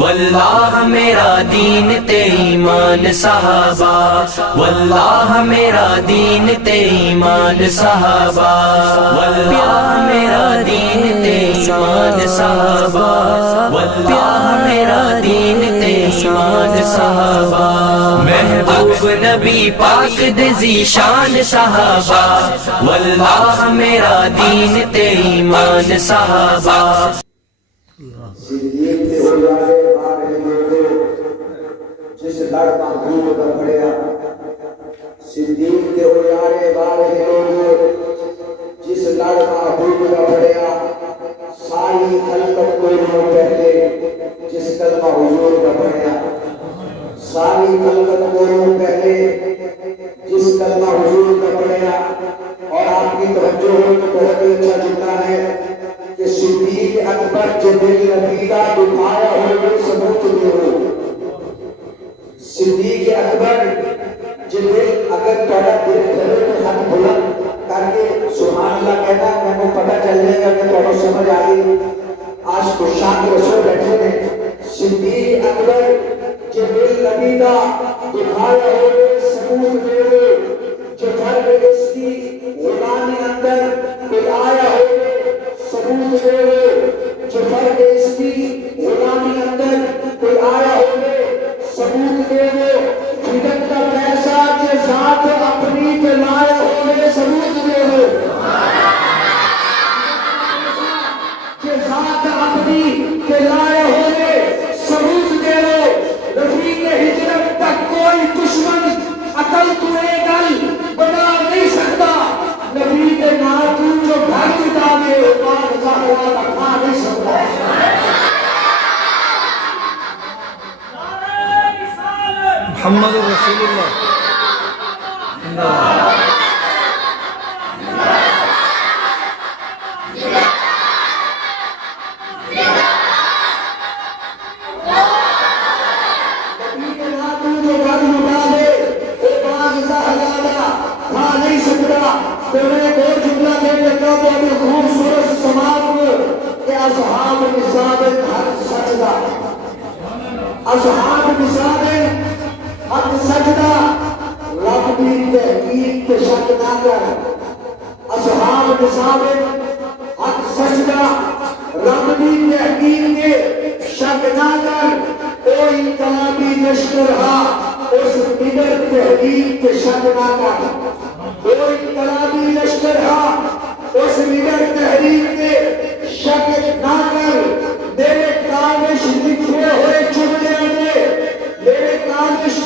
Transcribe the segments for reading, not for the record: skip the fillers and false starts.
واللہ میرا دین تے ایمان صحابہ، واللہ میرا دین تے ایمان صحابہ، واللہ میرا دین تے ایمان صحابہ، واللہ میرا دین تے ایمان صحابہ، محبوب نبی پاک دے ذیشان صحابہ، واللہ میرا دین تے ایمان صحابہ۔ صدیق تے ہو جائے بارے لوگو جس لڑکا دھوپ دا پڑیا، صدیق تے ہو جائے بارے لوگو جس لڑکا دھوپ دا پڑیا، ساری خلقت کوئی نہ پہلے جس کلمہ حضور دا پڑیا، ساری خلقت کوئی نہ پہلے جس کلمہ حضور دا پڑیا۔ اور آپ کی توجہ ہو تو بہت اچھا جملہ ہے کہ صدیق اکبر جبریل نبی کا دکھایا ہوئے ثبوت دے ہو۔ صدیق اکبر جبریل اگر تھوڑا دل کرے تو ہاتھ بلند کر کے سبحان اللہ کہنا، میں کو پتہ چل جائے گا کہ تھوڑا سمجھ آئی۔ آج تو شاک رسول بیٹھے ہیں، صدیق اکبر جبریل نبی کا دکھایا ہوئے ثبوت دے ہو۔ جو گھر میں اس کی غلامی اندر کوئی آیا ہوئے ثبوت دے ہو، جو گھر میں اس کی غلامی اندر کوئی آیا ہوئے ثبوت دے ہو، فدق کا پیسہ کے ذات اپنی کے لایا ہوئے ثبوت دے ہو، کے ذات اپنی کے لایا ہوئے ثبوت دے ہو۔ رفیق ہجرت تک کوئی دشمن عقل تو ایک بنا نہیں سکتا، نبی کے ناتون جو گھر بتا دے پاک زہرا رکھا نہیں سکتا۔ محمد رسول اللہ۔ نبی کے ناتون جو گھر بتا دے پاک زہرا رکھا نہیں سکتا۔ تو میں ایک اور جملہ دینے کا بہت خوبصورت سماعت کہ اصحاب نصاب حق سجدہ، اصحاب نصاب حق سجدہ، رب کی تحقیق کے شک نہ کر، اصحاب نصاب حق سجدہ، رب کی تحقیق کے شک نہ کر، کوئی انقلابی لشکر ہا اس بغیر تحقیق کے شک نہ کر، کوئی انقلابی لشکر ہا اس بغیر تحریک کے شک نہ کر۔ میرے کاوش لکھے ہوئے جملے نے، میرے کاوش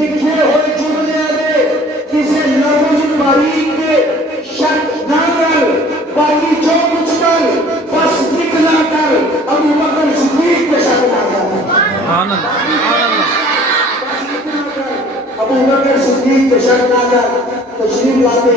لکھے ہوئے جملے نے کسی لفظ باریک کے شک نہ کر، باقی جو کچھ کر بس نکلا کر، ابو بکر صدیق کے شک نہ کر، سبحان اللہ، سبحان اللہ۔ ابو بکر صدیق کے شک نہ کر۔ تشریف لاتے